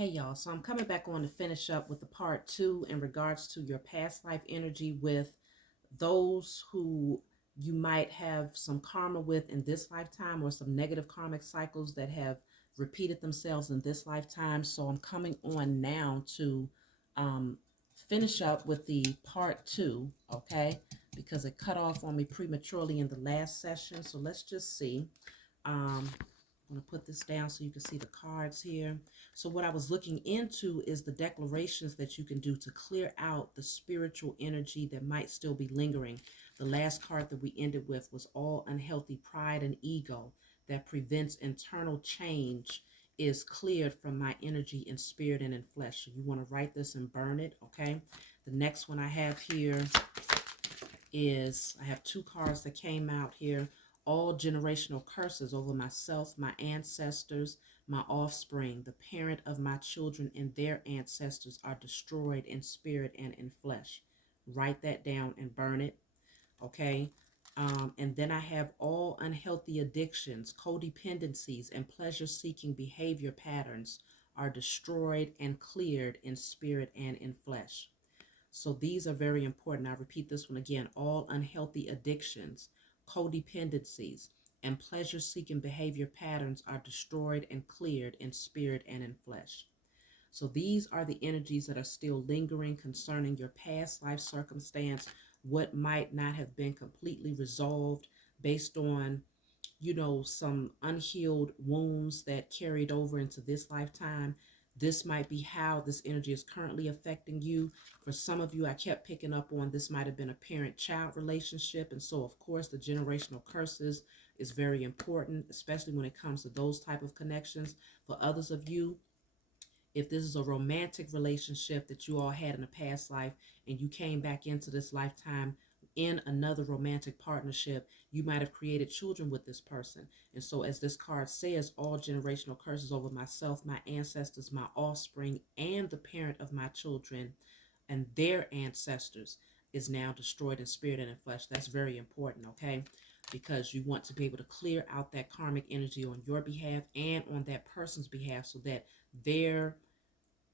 Hey y'all, so I'm coming back on to finish up with the part two in regards to your past life energy with those who you might have some karma with in this lifetime or some negative karmic cycles that have repeated themselves in this lifetime. So I'm coming on now to um, finish up with the part two, okay? Because it cut off on me prematurely in the last session. So let's just see. I'm going to put this down so you can see the cards here. So what I was looking into is the declarations that you can do to clear out the spiritual energy that might still be lingering. The last card that we ended with was all unhealthy pride and ego that prevents internal change is cleared from my energy in spirit and in flesh. So you want to write this and burn it, okay? The next one I have here is I have two cards that came out here. All generational curses over myself, my ancestors, my offspring, the parent of my children, and their ancestors are destroyed in spirit and in flesh. Write that down and burn it. Okay. And then I have all unhealthy addictions, codependencies, and pleasure seeking behavior patterns are destroyed and cleared in spirit and in flesh. So these are very important. I repeat this one again. All unhealthy addictions, codependencies, and pleasure-seeking behavior patterns are destroyed and cleared in spirit and in flesh. So these are the energies that are still lingering concerning your past life circumstance, what might not have been completely resolved based on, some unhealed wounds that carried over into this lifetime. This might be how this energy is currently affecting you. For some of you, I kept picking up on this might have been a parent-child relationship. And so, of course, the generational curses is very important, especially when it comes to those type of connections. For others of you, if this is a romantic relationship that you all had in a past life and you came back into this lifetime in another romantic partnership, you might have created children with this person. And so, as this card says, all generational curses over myself, my ancestors, my offspring, and the parent of my children and their ancestors is now destroyed in spirit and in flesh. That's very important, okay? Because you want to be able to clear out that karmic energy on your behalf and on that person's behalf so that their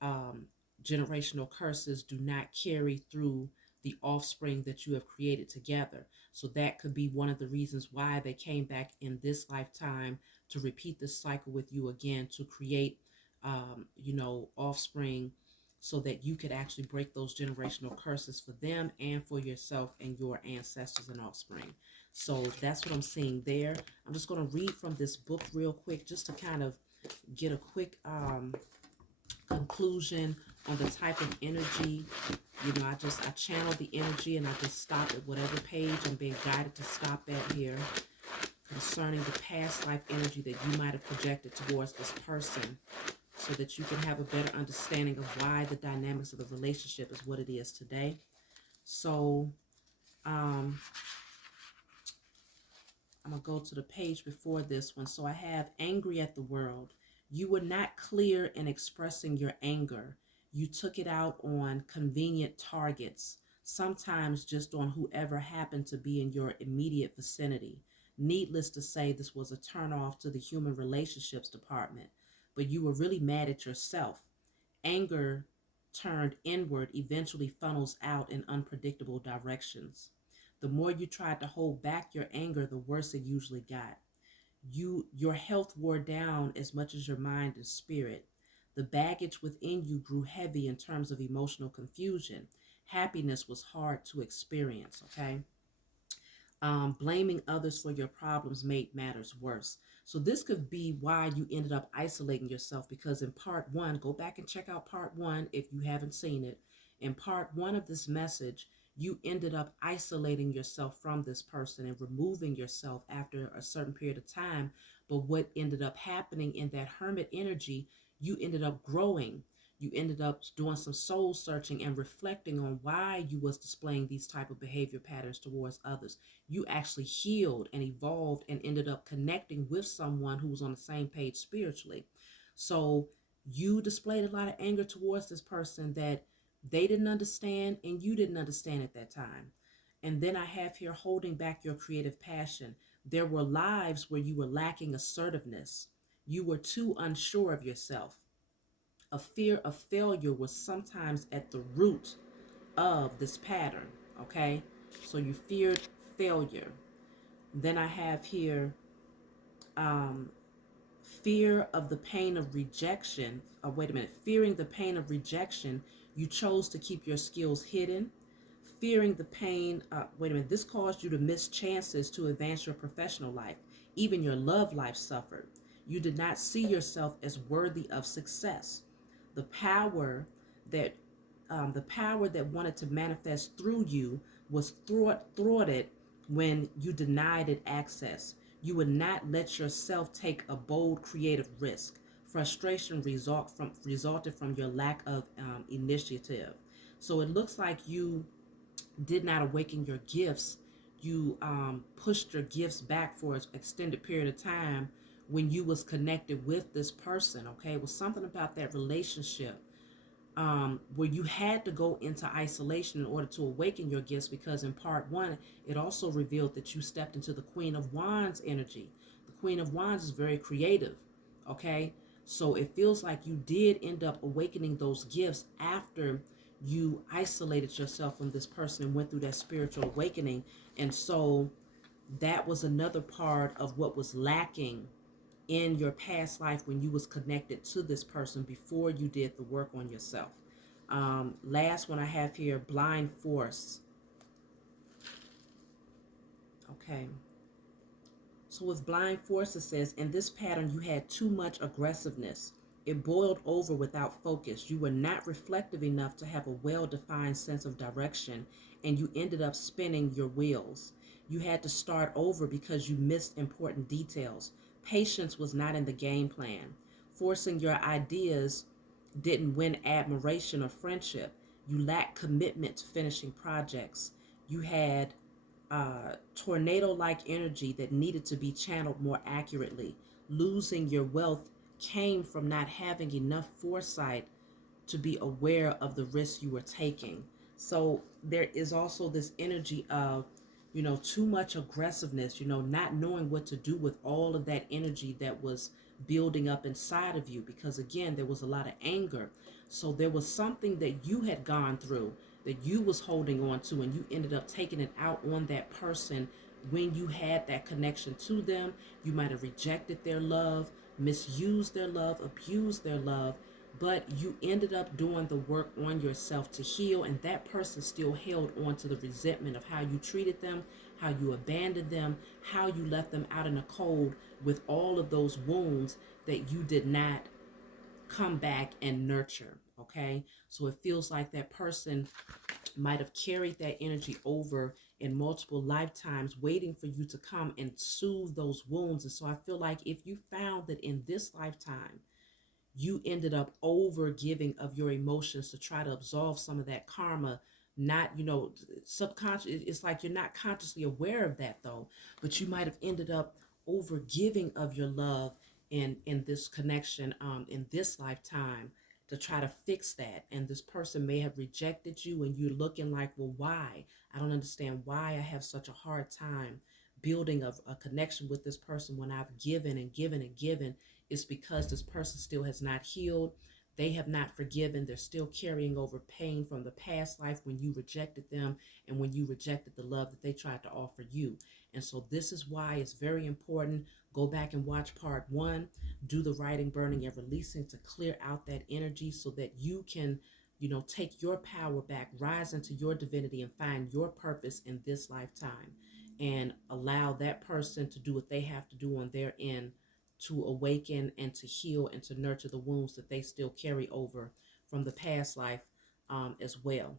um, generational curses do not carry through the offspring that you have created together. So that could be one of the reasons why they came back in this lifetime to repeat this cycle with you again, to create, offspring so that you could actually break those generational curses for them and for yourself and your ancestors and offspring. So that's what I'm seeing there. I'm just going to read from this book real quick just to kind of get a quick conclusion on the type of energy. I channel the energy and I just stop at whatever page I'm being guided to stop at here concerning the past life energy that you might have projected towards this person so that you can have a better understanding of why the dynamics of the relationship is what it is today. So I'm going to go to the page before this one. So I have angry at the world. You were not clear in expressing your anger. You took it out on convenient targets, sometimes just on whoever happened to be in your immediate vicinity. Needless to say, this was a turnoff to the human relationships department, but you were really mad at yourself. Anger turned inward eventually funnels out in unpredictable directions. The more you tried to hold back your anger, the worse it usually got. Your health wore down as much as your mind and spirit. The baggage within you grew heavy in terms of emotional confusion. Happiness was hard to experience, okay? Blaming others for your problems made matters worse. So this could be why you ended up isolating yourself, because in part one, go back and check out part one if you haven't seen it. In part one of this message, you ended up isolating yourself from this person and removing yourself after a certain period of time. But what ended up happening in that hermit energy, you ended up growing. You ended up doing some soul searching and reflecting on why you was displaying these type of behavior patterns towards others. You actually healed and evolved and ended up connecting with someone who was on the same page spiritually. So you displayed a lot of anger towards this person that they didn't understand and you didn't understand at that time. And then I have here holding back your creative passion. There were lives where you were lacking assertiveness. You were too unsure of yourself. a fear of failure was sometimes at the root of this pattern. Okay, so you feared failure. Then I have here um, fear of the pain of rejection. Oh, wait a minute. Fearing the pain of rejection, you chose to keep your skills hidden. Fearing the pain, wait a minute, this caused you to miss chances to advance your professional life. Even your love life suffered. You did not see yourself as worthy of success. The power that the power that wanted to manifest through you was thwarted when you denied it access. You would not let yourself take a bold, creative risk. Frustration resulted from your lack of initiative. So it looks like you did not awaken your gifts. You pushed your gifts back for an extended period of time when you was connected with this person. Okay, it was something about that relationship where you had to go into isolation in order to awaken your gifts, because in part one, it also revealed that you stepped into the Queen of Wands energy. The Queen of Wands is very creative, okay? So it feels like you did end up awakening those gifts after you isolated yourself from this person and went through that spiritual awakening. And so that was another part of what was lacking in your past life when you was connected to this person before you did the work on yourself. Last one I have here, blind force. Okay. So with blind force, it says, in this pattern, you had too much aggressiveness. It boiled over without focus. You were not reflective enough to have a well-defined sense of direction, and you ended up spinning your wheels. You had to start over because you missed important details. Patience was not in the game plan. Forcing your ideas didn't win admiration or friendship. You lacked commitment to finishing projects. You had tornado-like energy that needed to be channeled more accurately. Losing your wealth came from not having enough foresight to be aware of the risks you were taking. So there is also this energy of, too much aggressiveness, not knowing what to do with all of that energy that was building up inside of you, because again, there was a lot of anger. So there was something that you had gone through that you was holding on to, and you ended up taking it out on that person when you had that connection to them. You might have rejected their love, misused their love, abused their love, but you ended up doing the work on yourself to heal, and that person still held on to the resentment of how you treated them, how you abandoned them, how you left them out in the cold with all of those wounds that you did not come back and nurture. Okay, so it feels like that person might have carried that energy over in multiple lifetimes, waiting for you to come and soothe those wounds. And so I feel like if you found that in this lifetime you ended up over giving of your emotions to try to absolve some of that karma, not, subconscious, it's like you're not consciously aware of that though, but you might have ended up over giving of your love in this connection, in this lifetime, to try to fix that. And this person may have rejected you, and you're looking like, well, why? I don't understand why I have such a hard time building a connection with this person when I've given and given and given. Is because this person still has not healed. They have not forgiven. They're still carrying over pain from the past life when you rejected them and when you rejected the love that they tried to offer you. And so this is why it's very important. Go back and watch part one. Do the writing, burning, and releasing to clear out that energy so that you can, take your power back, rise into your divinity, and find your purpose in this lifetime. And allow that person to do what they have to do on their end to awaken and to heal and to nurture the wounds that they still carry over from the past life, as well.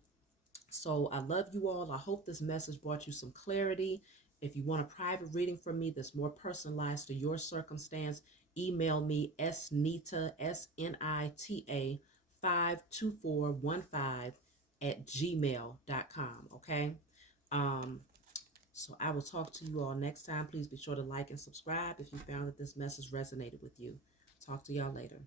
So I love you all. I hope this message brought you some clarity. If you want a private reading from me that's more personalized to your circumstance, email me snita, snita 52415 at gmail.com. Okay. Um, so I will talk to you all next time. Please be sure to like and subscribe if you found that this message resonated with you. Talk to y'all later.